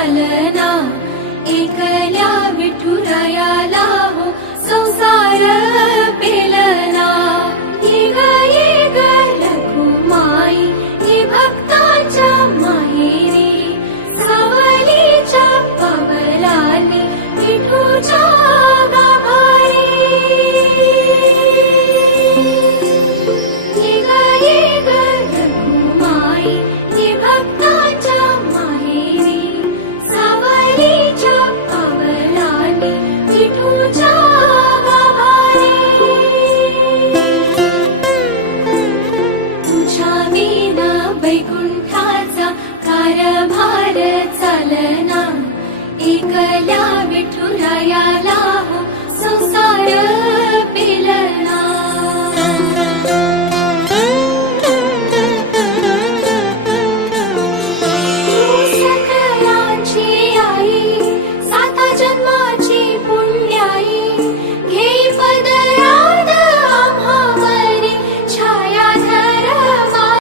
चालना, एकल्या विठुरायाला हो संसार पेलना। ये ग रखुमाई ही भक्तांच्या माहेरी, सावलीच्या पावलांनी विठूच्या गाभारी। ये ग रखुमाई ही भक्तांच्या माहेरी, सावलीच्या पावलांनी विठूच्या गाभारी। तुझ्या विना वैकुंठाचा कारभार चालना, एकल्या विठुरायाला हो संसार